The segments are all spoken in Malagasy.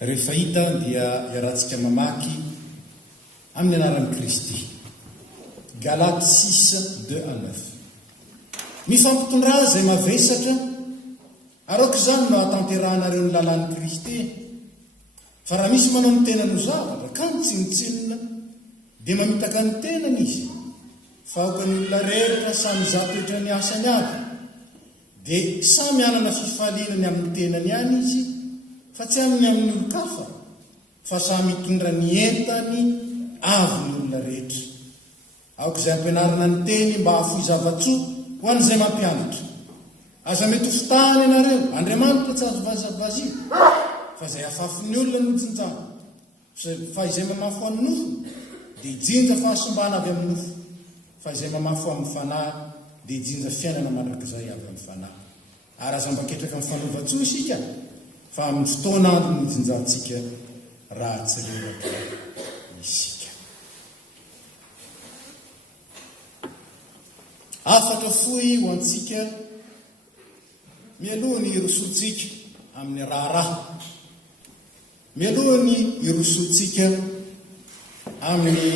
rehefa hita dia iarahantsika mamaky amin'ny anaran'i Kristy. Galaty 6:2-9. Mifampitondra izay mavesatra araka izany no hahatanterahanareo ny lalàn'i Kristy. Fa raha misy manao ny tenany ho zavatra ka ny tsinotsinona dia mamitaka ny tenany izy. Fa aoka ny olona rehetra samy zatoetra ny asany avy, dia samy anana fifalinany amin'ny tenany ihany izy, fa tsy amin'ny olo-kafa, fa samy mitondra ny entany avy ny olona rehetra. Aoka izay ampianarana ny teny mba hafoy zavatsoa ho an'izay mampianatra. Aza mety ho fitahany ianareo, Andriamanitra tsy azo vazavazia, fa izay afafon'ny olona no jinjana. Fa izay mamafo amin'ny nofo dia ijinja fahasombana avy amin'ny nofo, fa izay mamafo amin'ny fanahy dia ijinja fiainana mandrakizay avy amin'ny fanahy. Ary aza mbaketraka amin'ny fanaova-tsoa isika, fa amin'ny fotoana andro ny jinjantsika raha tsy reraka isika. Afatra foy ho antsika mialoha ny irosoantsika amin'ny raharaha, mialoha ny irosoantsika amin'ny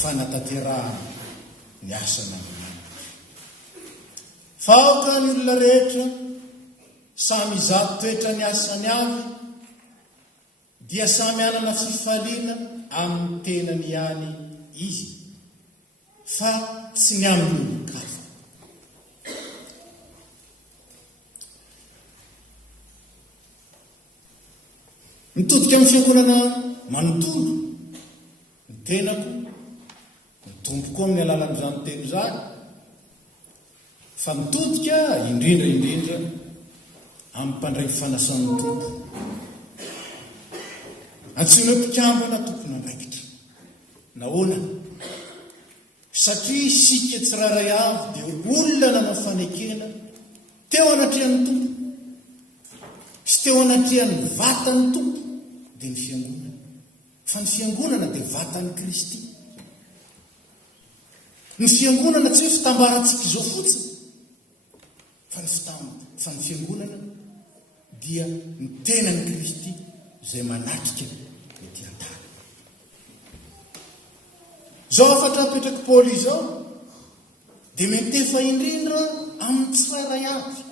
fanatanterahana ny asana Andriamanitra. Fa aoka ny olona rehetra samy zato toetra ny asany avy, dia samy anana fifaliana amin'ny tenany ihany izy, fa tsy ny amin'ny olo-kafa. Mitodika amin'ny fiangonana manontolo ny tenako, ny tompoko amin'ny alalan'izany teny izany, fa mitodika indrindra amin'ny mpandray fanasan'ny tompo. Antsoina hoe mpikambana tompona andraikitra. Nahoana? Satria isika tsiraray avy dia olona nanao fanekena teo anatrehan'ny tompo, sy teo anatrehan'ny vatan'ny tompo dia ny fiangonana. Fa ny fiangonana dia vatan'i Kristy. Ny fiangonana tsy hoe fitambarantsika izao fotsiny, fa ny fiangonana dia ny tenan'i Kristy izay manatrika ety an-tany. Zao afatra apetraka Paoly izao dia mentefa indrindra amin'ny tsirairay avy,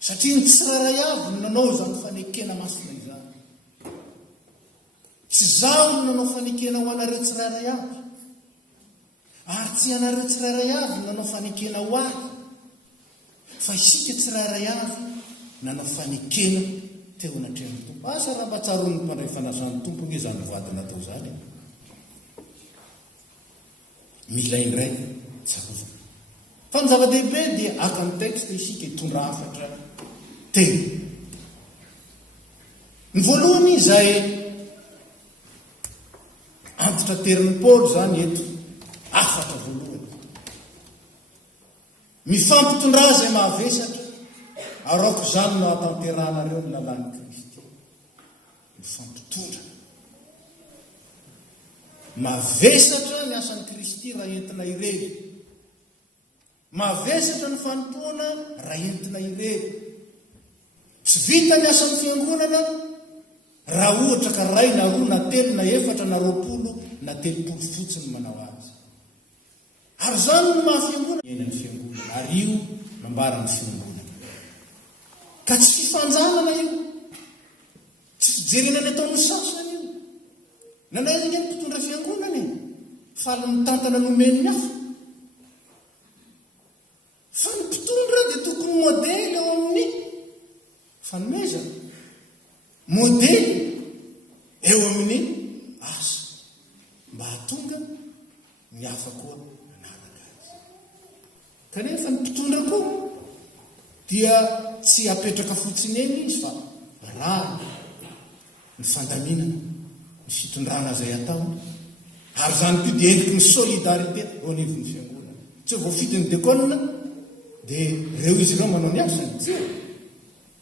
satria ny tsirairay avy no nanao izany fanekena masina izany. Tsy zaho no nanao fanekena ho anareo tsirairay avy, ary tsy anareo tsirairay avy no nanao fanekena ho ahy, fa isika tsirairay avy nanao fanekena teo anatrehan'ny tompo. Asa raha mba tsaroan'ny mpandray fanazan'ny tompo ny izany vadina tao izany. Mila indray tsarova. Fa ny zava-dehibe dia aka ny teksta isika hitondra hafatra teny. Ny voalohany izay antitra terin'ny Paoly izany eto, hafatra voalohany. Mifampitondra izay mahavesatra, arako izany no hahatanterahanareo ny lalàn'i Kristy. Mifampitondra. Mavesatra ny asan'i Kristy raha entina irery. Mavesatra ny fanompoana raha entina irery. Tsy vita ny asan'ny fiangonana raha ohatra ka ray na roa na telo na efatra na roapolo na telopolo fotsiny manao azy. Ary zany no mahafiangonana enan'ny fiangonana, ary io mambaran'ny fiangonana. Ka tsy fifanjanana io, tsy fijerena ny ataon'ny sasany io. Nanaiza ny mpitondra fiangonana io, faly mitantana nomeny hafa. Fa ny mpitondra dia tokony modely ao amin'ny fanomezana, modely eo amin'ny asa, mba hatonga ny hafa koa nanaraka azy. Kanefa ny mpitondra koa dia tsy apetraka fotsiny eny izy, fa raha ny fandaminana, ny fitondrana izay atao, ary zany koa dia endriky ny solidarité ao anivon'ny fiangonana. Tsy ho voafidy ny dekona dia ireo izy ireo manao ny asany, tsy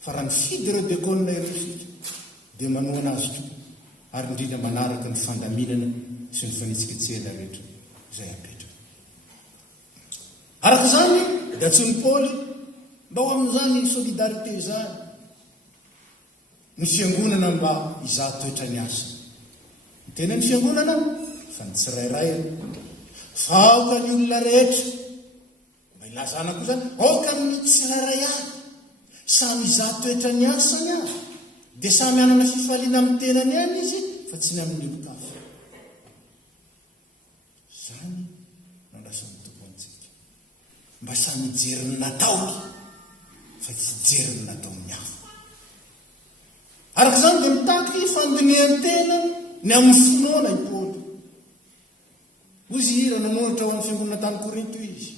fa raha mifidy ireo dekona ireo isika dia manoana azy koa, ary indrindra manaraka ny fandaminana sy ny fanitsiketsehana rehetra izay apetraka. Araka izany dia antsony Paoly mba ho amin'izany solidarité izany, ny fiangonana mba izaho toetra ny asa. Ny tena ny fiangonana fa ny tsirairay fa aoka ny olona rehetra mba ilazana koa zany aoka ny tsirairay ahy samy izaho toetra ny asany ahy dia samy anana fifaliana amin'ny tenany any izy fa tsy ny amin'ny olokafo. Zany nandrasan'ny tompontsika mba samy jeriny nataony fa tsy jeriny nataony hafa. Araka zany dia mitaky fandinihan'ny tena ny amin'ny finoana i Paoly. Ozy ira nanoratra ho amin'ny fiangonana tany Korinto izy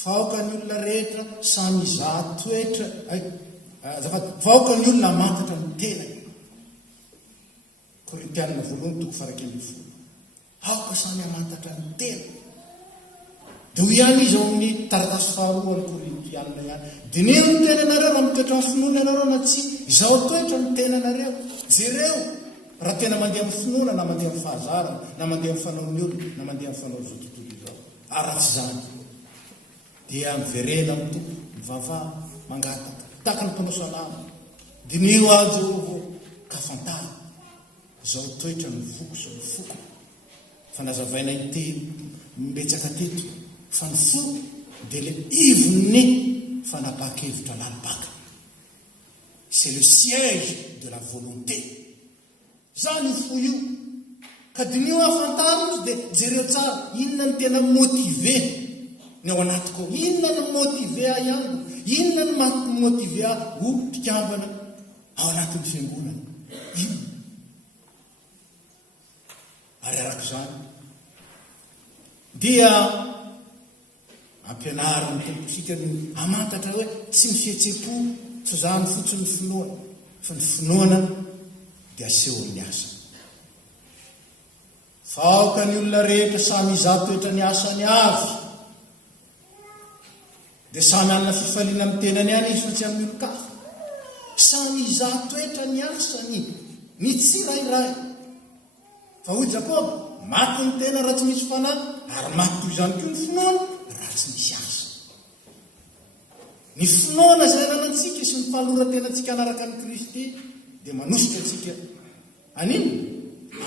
fa aoka ny olona rehetra samy izaho toetra fa aoka ny olona mantatra ny tena. Korintianina 1:1. Aoka samy amantatra ny tena. Dia ho ihany izy ao amin'ny taratasy faharoa ny Korintianina ihany. Diniro ny tenanareo raha mitoetra amin'ny finoana ianareo na tsy izaho toetra ny tenanareo. Jereo raha tena mandeha amin'ny finoana na mandeha amin'ny fahazarana na mandeha amin'ny fanaon'ny olona na mandeha amin'ny fanao izao tontolo izao. Aratsy zany dia miverena amin'ny tompo mivavaha mangataka tahaka ny mpanao salama. Dinio azy eo ka fantany izao toetra ny voko zao ny foko fanazavaina iteny mibetsaka teto fa ny foko dia le ivony fanapakevitra lalibaka. C'est le siège de la volonté. Zany fo io ka dinio afantarina dia jereo tsara inona ny tena motive ny ao anatiko, inona ny motive ahy ihany, inona ny motive ahy ho mpikambana ao anatin'ny fiangonana. Inona ary araka zany dia ampianariny tomposika ny amantatra hoe tsy ny fihetsepo fa zany fotsiny ny finoana fa ny finoana dia aseho amin'ny asa. Fa aoka ny olona rehetra samy izaho toetra ny asany avy dia samy anana fifaliana amin'ny tenany any izy fa tsy amin'ny olon-kafa. Samy izaho toetra ny asany ny tsirairay. Fa hoy Jakoba maty ny tena raha tsy misy fanahy ary maty toy izany koa ny finoana raha tsy misy asa. Ny finoana izay ananantsika sy ny fahaloran-tenantsika anaraka ny Kristy dia manositra antsika anino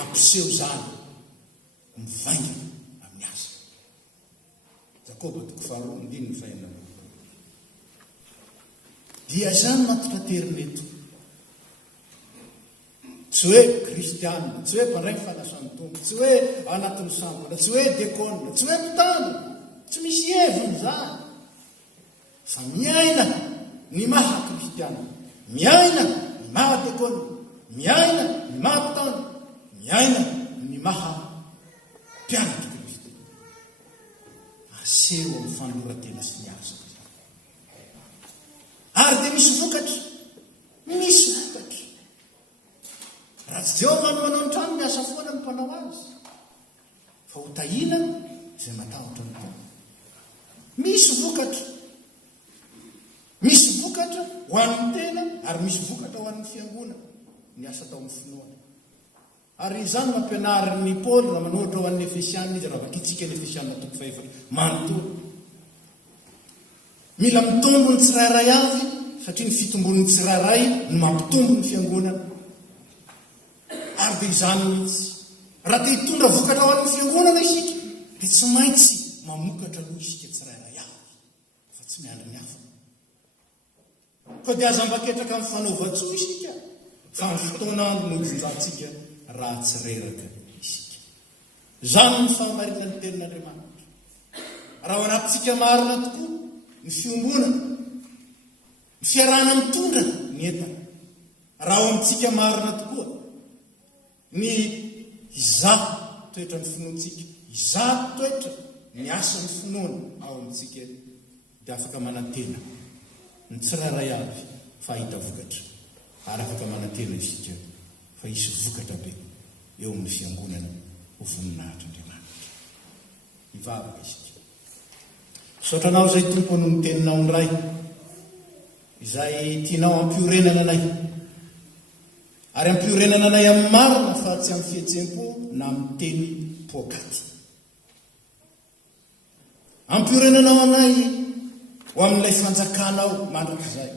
ampiseho zany mivaingana amin'ny asa. Jakoba 2:2. Dia zany mampitaterina eto. Tsy hoe kristianina, tsy hoe mpandray fanasany tompo, tsy hoe anatin'ny sambona, tsy hoe dekona, tsy hoe mpitana, tsy misy heviny zany. Fa miaina ny maha kristianina, miaina ny maha dekona, miaina ny maha mpitana, miaina ny maha mpianatra Kristy. Aseho amin'ny fanoratena sy ny asa. Ary dia misy vokatra, misy vokatra. Raha tsy Jehovah no manao ny trano miasa foana ny mpanao azy fa ho tahinana izay matahotra ny tany. Misy vokatra, misy vokatra ho an'ny tena ary misy vokatra ho an'ny fiangonana ny asa tao amin'ny finoana. Ary izany mampianarin'ny Paoly raha manohitra ho an'ny Efesianina izy raha vakitsika ny Efesianina 4:4 manontolo. Mila mitombo ny tsirairay avy satria ny fitombon'ny tsirairay no mampitombo ny fiangonana. Ary dia izany mihitsy raha te hitondra vokatra ho an'ny fiangonana isika dia tsy maintsy mamokatra aloha isika tsirairay avy fa tsy miandry ny hafa. Fa dia aza mbaketraka amin'ny fanaova-tsoa isika fa ny fotoana andro no jonjantsika raha tsy reraka isika. Zany ny fahamarinana ny tenin'Andriamanitra. Raha ao anatintsika marina tokoa ny fiombonana, ny fiarahana mitondra ny entana. Raha ao amintsika marina tokoa ny izaho toetra ny finoantsika, izaho toetra ny asa ny finoana ao amintsika dia afaka manantena ny tsirairay avy fa hahita vokatra. Ary afaka manantena isika fa hisy vokatra be eo amin'ny fiangonana ho voninahitr'Andriamanitra. Hivavaka isika. Saotranao izay tompo no ny teninao ny ray izay tianao ampiorenana anay. Ary ampiorenana anay amin'ny marina fa tsy amin'ny fihetsem-po na amin'ny teny pokaty. Ampiorenanao anay ho amin'ilay fanjakanao mandrakizay.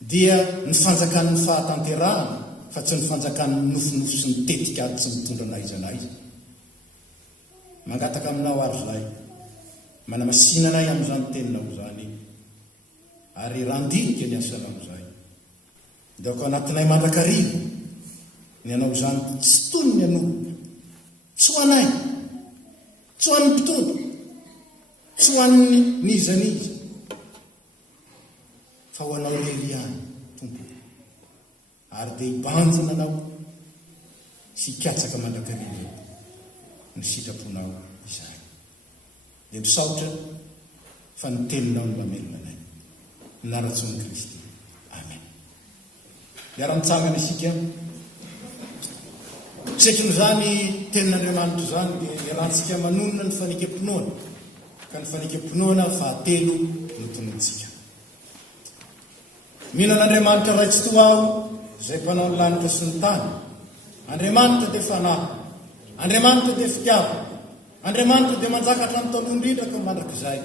dia ny fanjakan'ny fahatanterahana fa tsy ny fanjakan'ny nofinofo sy ny tetika ady tsy mitondra naizanaiza. Mangataka aminao ary zay manamasinanay amin'izany teninao zany ary randinika ny asanao zay daoko anatinay mandrakarivo ny anao zany tsy tony ny anao tsy ho anay tsy ho an'ny mpitondra tsy ho an'ny nizaniza fa ho anao rery any tompo ary dia hibanjina anao sy hikatsaka mandrakarivo ny sitraponao izany dia misaotra fa ny teninao ny mamelonanay naratsony Kristy. Amen. Miara-mitsangana isika setrin'izany tenin'Andriamanitra zany dia iarahantsika manonona ny fanekam-pinoana ka ny fanekam-pinoana fahatelo no tonontsika. Mihinan'Andriamanitra ray tsy toa aho izay mpanao ny lanitra sy ny tany. Andriamanitra dia fanahy, Andriamanitra dia fitiava, Andriamanitra dia manjakatra ny taon'ondrindra ka mandrakizay.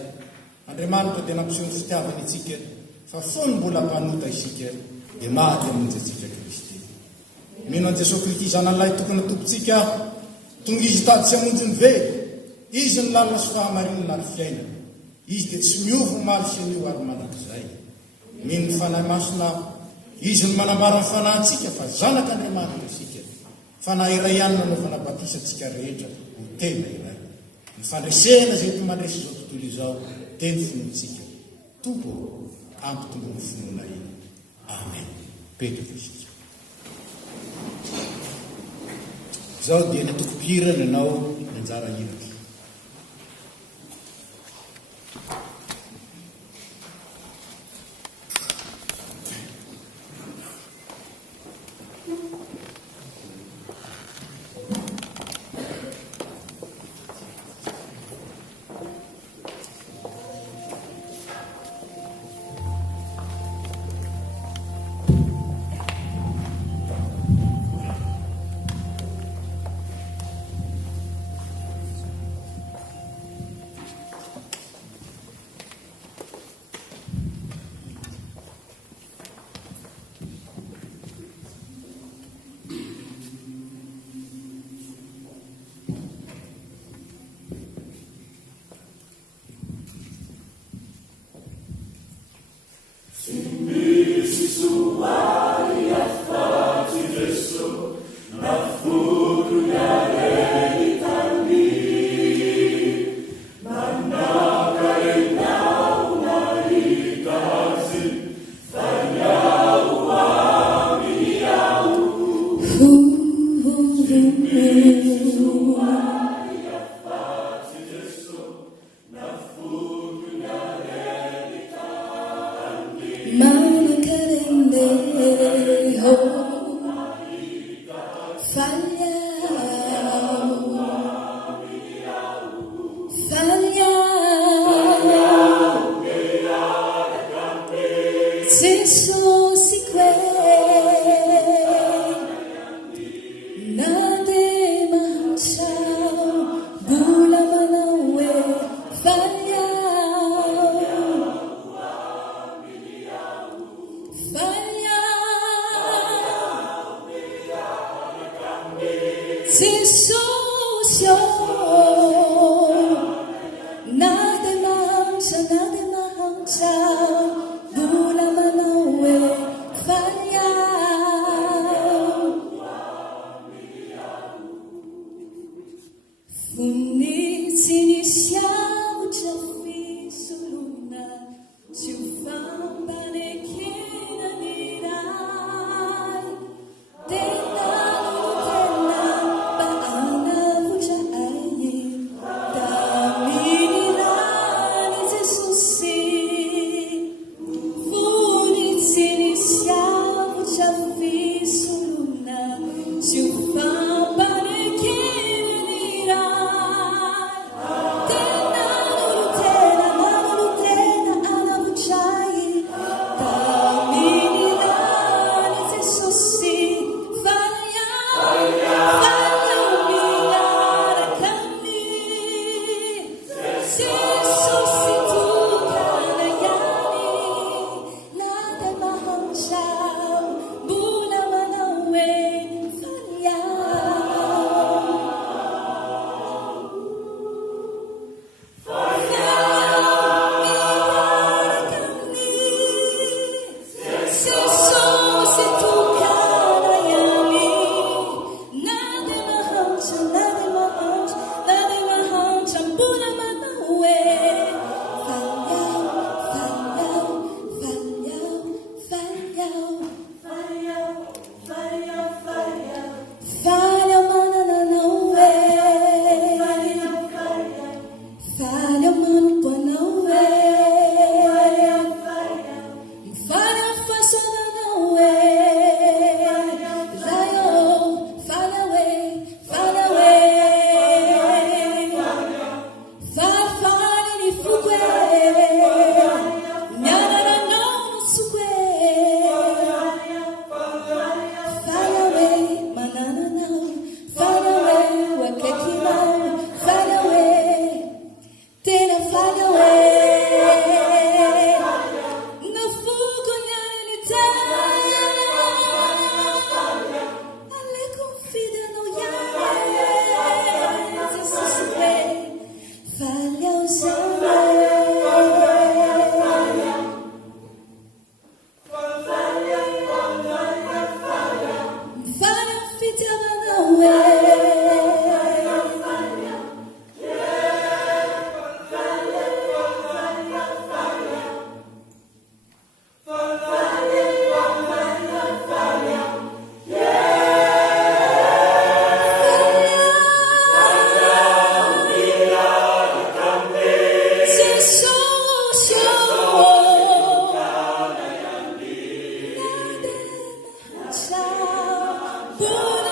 Andriamanitra dia nampiseho ny fitiavany itsika fa fony mbola mpanota isika dia maty amonjy antsika Kristy. Mino an Jesosy Kristy zanan'ilay tokony tompontsika tonga izy tady tsy hamonjy ny vely, izy ny lalina sy fahamarinana ary fiainana. Izy dia tsy miova maly sy anio ary mandrakizay. Mino ny fanahy masina izy ny manambara ny fanahintsika fa zanak'Andriamanitra isika. Fanahy iray ihany nanaovana batisantsika rehetra ho tena iray. Ny fandresena zay eto mandresy izao tontolo izao teny finoantsika. Tompo ampitombony finoana iny. Amen. Petrika isika. Izao dia ny toko-pihirana ianao ny anjara hiraky. Pour